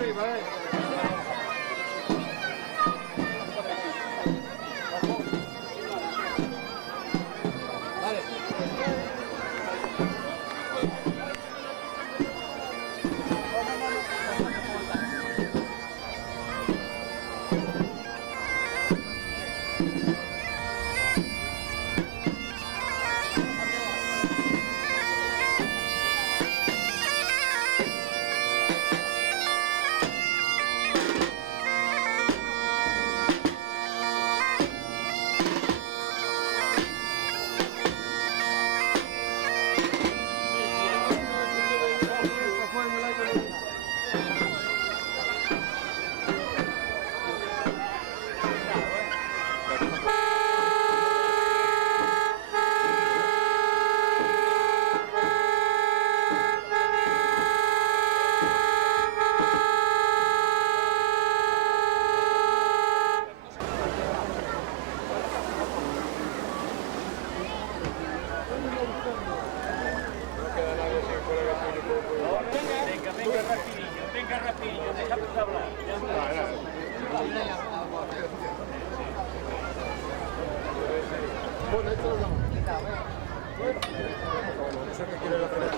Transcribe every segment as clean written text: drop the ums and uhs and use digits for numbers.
arriba, Venga rapidillo, dejamos hablar. Bueno, esto no. No sé qué quiere hacer.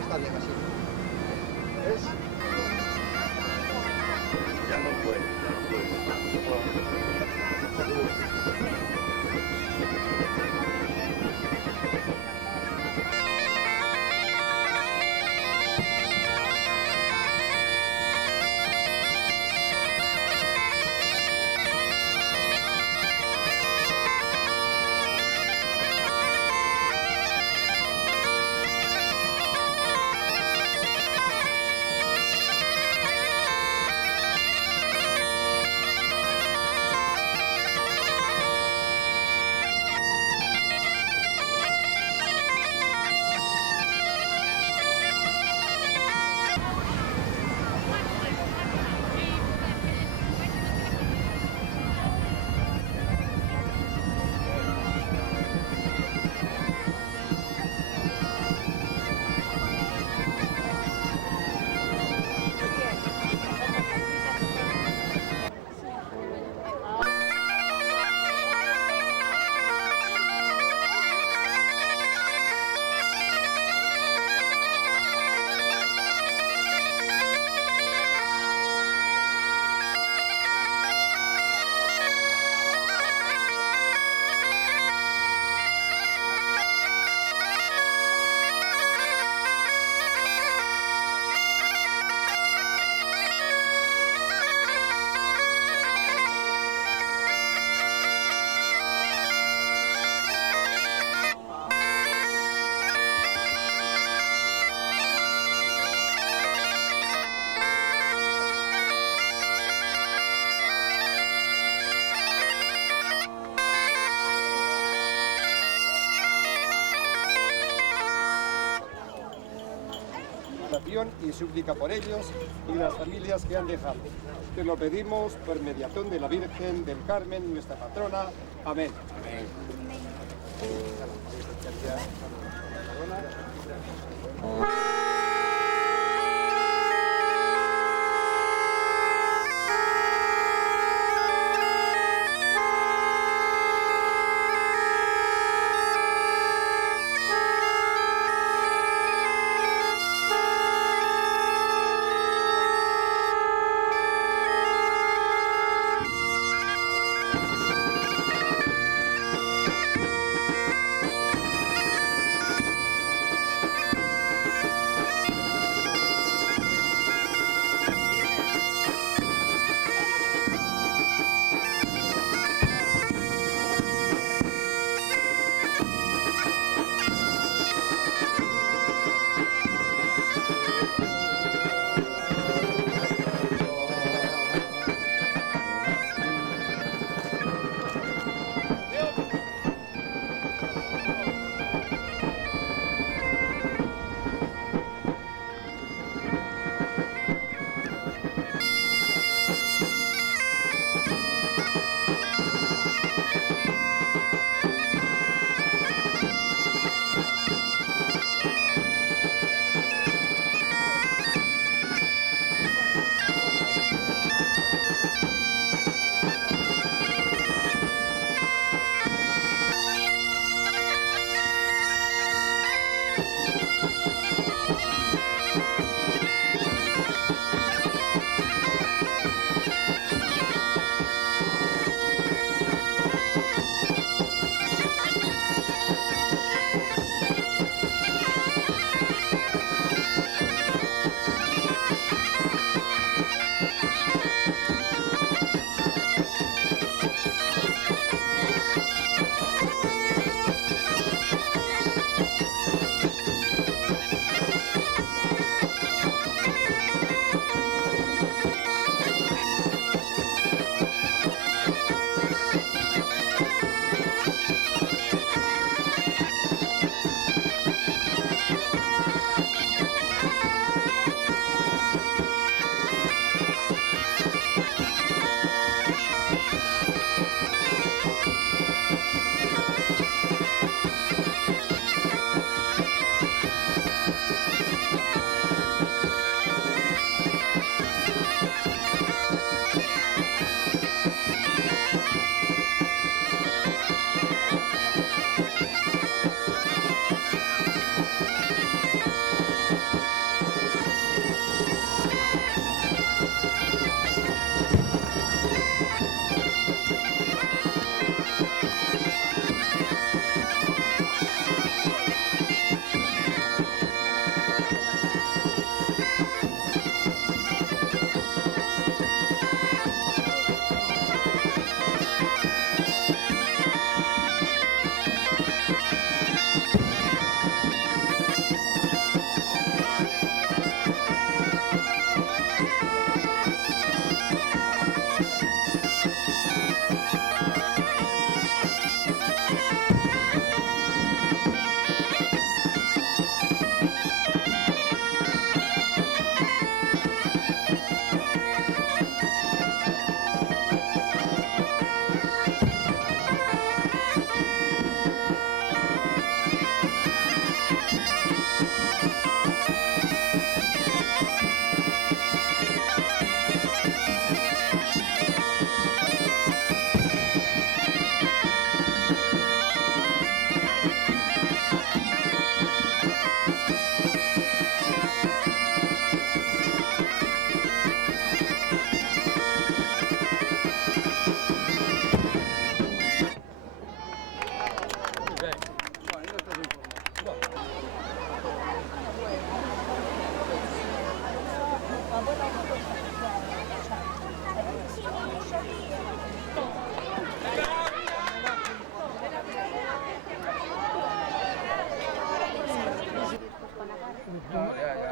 Está bien así. ¿Ves? Ya no puede, oración y súplica por ellos y las familias que han dejado. Te lo pedimos por mediación de la Virgen del Carmen, nuestra patrona. Amén.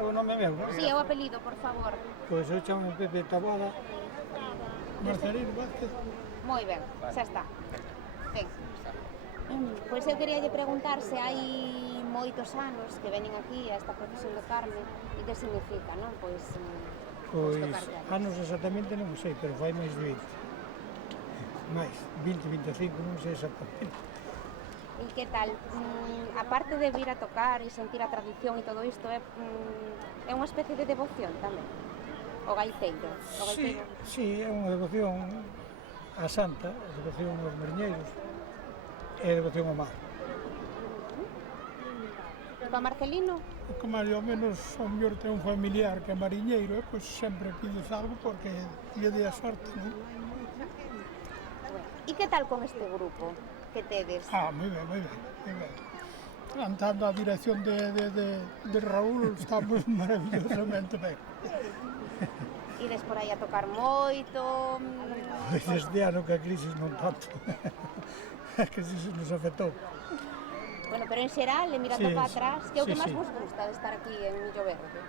O nome meu, non? Sí, o apelido, por favor. Pois eu chamo Pepe Taboada. Marcelino Vázquez. Moi ben, xa está. Ben. Pois eu quería lle preguntar se hai moitos anos que veñen aquí a esta procesión do Carme e que significa, non? Pois Pois, tocar calles. anos exactamente non sei, pero fai máis de 20. Mais, 20, 25, non sei exactamente. E que tal? Aparte de vir a tocar e sentir a tradición e todo isto, é unha especie de devoción tamén? O gaiteiro? Sí, é unha devoción á santa, a devoción aos mariñeiros e a devoción ao mar. Pa Marcelino? Como ao menos o mellor ten un familiar que é mariñeiro, pois sempre pides algo porque lle dé a sorte, non? E que tal con este grupo que tedes? Moi ben, moi ben, moi ben. Cantando a dirección de Raúl estamos maravillosamente ben. Ides por aí a tocar moito? Pois este ano que a crisis non tanto. A crisis nos afectou. Bueno, pero en xeral, mirando para atrás, que é o que máis vos gusta de estar aquí en Millo Verde?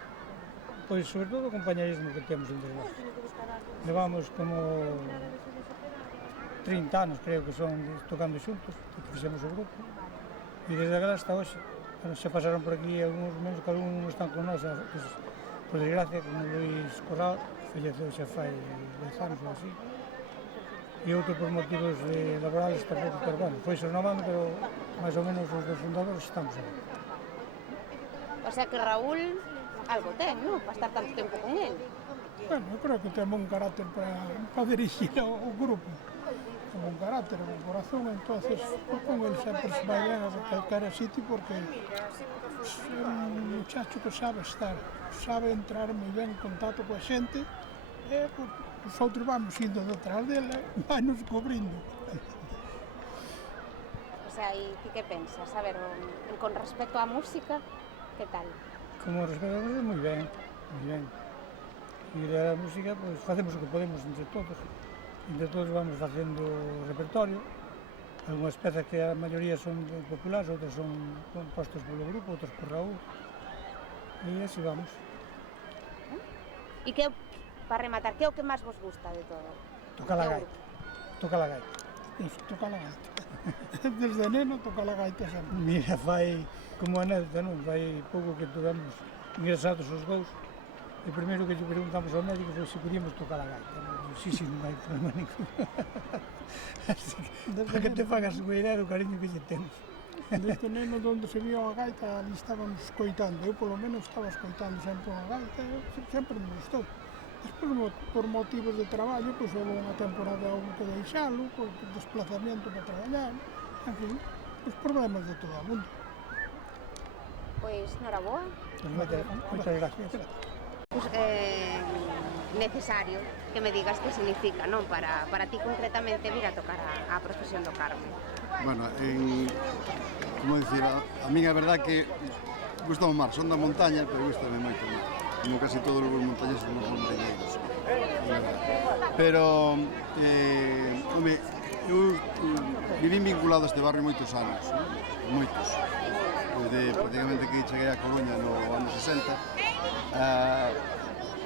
Pois, sobre todo, o compañerismo que temos entre nós. Levamos como 30 anos, creo que son, tocando xuntos, que fixemos o grupo, e desde agora hasta hoxe. Se pasaron por aquí algúns menos que algúns están con nós, pues, por desgracia, como Luis Corral, falleceu xa fai 10 anos ou así, e outro por motivos laborales tampouco, pero bueno, foi renovando, pero máis ou menos os dos fundadores estamos aí. O sea que Raúl algo ten, non? Para estar tanto tempo con él. Bueno, eu creo que ten un carácter para dirigir o grupo. Ten un carácter, un corazón, entonces con él sempre se vai ben a calquera sitio porque é un muchacho que sabe estar, sabe entrar moi ben en contacto coa xente e os outros vamos indo detrás dele, vai nos cobrindo. O sea, e ti que pensas? A ver, con respecto á música, que tal? Como respecto a música, moi ben, moi ben. E a música, pois, facemos o que podemos entre todos. Entre todos vamos facendo repertorio. Algúnas pezas que a maioría son populares, outras son compostas polo grupo, outras por Raúl. E así vamos. E que, para rematar, que é o que máis vos gusta de todo? Tocar a gaita. Tocar a gaita. Iso, tocar a gaita. Desde neno tocar a gaita sempre. Mira, fai como anécdota, non? Fai pouco que tocamos ingresados os dous. E primeiro que lle preguntamos ao médico foi se podíamos tocar a gaita. Sí, non hai problema ningún. Así que, para que te fagas unha idea do cariño que lle temos. Desde neno, onde se vía a gaita, ali estábamos escoitando. Eu, polo menos, estaba escoitando sempre a gaita, sempre me gustou. Despois, por motivos de traballo, pois houve unha temporada que deixalo, por desplazamiento para traballar, en fin, os problemas de todo o mundo. Pois, noraboa. Moitas gracias. Pois, necesario que me digas que significa, non? Para ti concretamente vir a tocar a procesión do Carme. Bueno, como dicir, a min é verdad que gusta o mar, son da montaña, pero gustame moito o mar. Como casi todos os montañeses non son marineiros. Pero, home, eu vivín vinculado a este barrio moitos anos, moitos. Prácticamente que cheguei a Coruña no ano 60,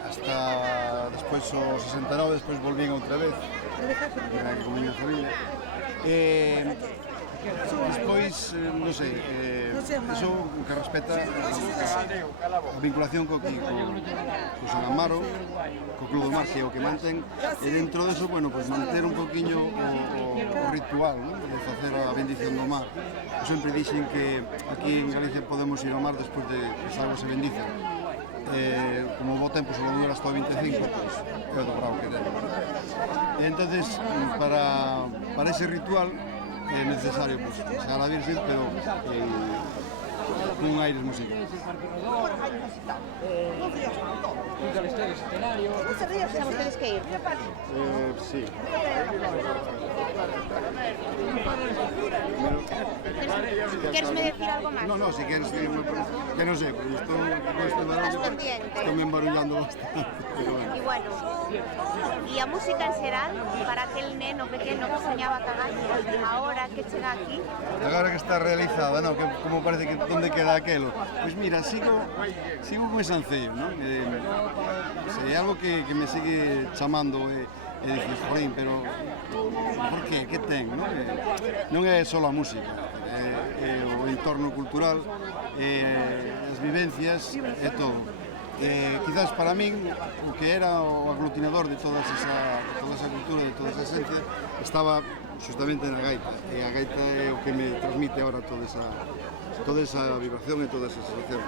hasta despois o 69, despois volvín outra vez, aquí con miña familia. Despois, non sei, iso que respecta a vinculación co San Amaro, co Club do Mar, que é o que mantén, e dentro deso, bueno, pues manter un poquinho o ritual, non? De facer a bendición do mar. Eu sempre dixen que aquí en Galicia podemos ir ao mar despois de que as aguas se bendicen. Como o bo tempo só dura hasta o 25, pues, é o dobrado que ten. Entonces, para ese ritual, é necesario pues, sacar a Virgen, pero con aires musicales. Xa vos tedes que ir. Sí. Queresme decir algo máis? No, si queres que non sei, porque estou me embarullando bastante. E bueno, e a música en xeral, para aquel neno pequeno que soñaba ca gaita, agora que chega aquí? Agora que está realizada, no, que como parece que onde queda aquelo? Pois mira, sigo con ese ancello, non? É algo que me sigue chamando e dices, jolín, pero por qué? Que ten? Non é só a música, o entorno cultural, as vivencias e todo. Quizás para min, o que era o aglutinador de toda esa cultura, de toda esa esencia, estaba justamente na gaita, e a gaita é o que me transmite ahora toda esa vibración e toda esa sensación.